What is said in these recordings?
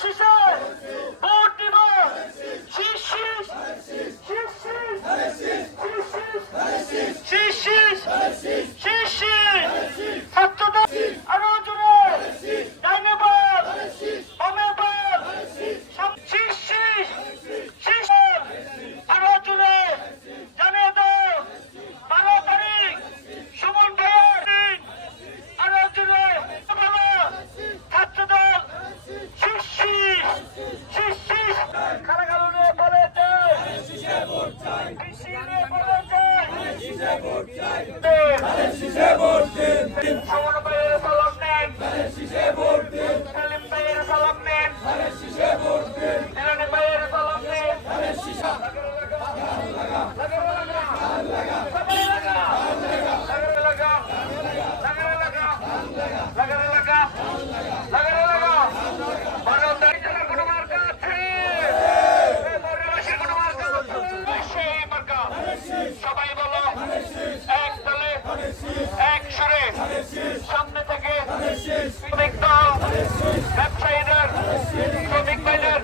শীষে ভোট দিব। শীষ শীষ শীষ শীষ শীষ শীষ শীষ ছাত্রদল আরো জোরে ডাইনেবাদ বামেবাদ শীষ শীষ শীষ আরো জোরে জানিয়ে দাও 12 তারিখ সুমন ভাইয়ের দিন আরো জোরে ছাত্রদল শীষ শীষ শীষ শীষ কারাগারে নিয়ে বলে যায় শীষে ভোট চাই শীষে বলে যায় শীষে ভোট চাই শীষে ভোট দিন সুমন ভাইয়ের সালাম নেন শীষে ভোট দিন সেলিম ভাইয়ের সালাম নেন শীষে ভোট দিন ইরানি ভাইয়ের সালাম নেন শীষা লাগা লাগা লাগা সবাই বলো এক দলে এক সুরে সামনে থেকে শ্রমিক দল ব্যবসায়ীদের শ্রমিক ভাইদের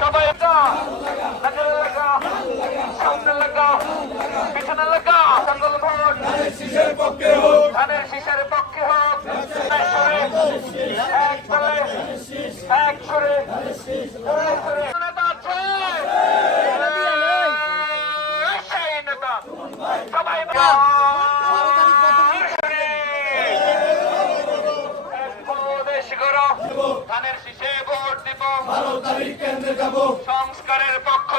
সবাই লাগা সামনে লাগা পিছনে লাগা জঙ্গল ভোট ধানের শীষের পক্ষে হোক এক দলে এক সুরে নেতা আছে সেই নেতা সবাই ধানের শীষে ভোট দিব 12 তারিখ কেন্দ্রে যাব সংস্কারের পক্ষ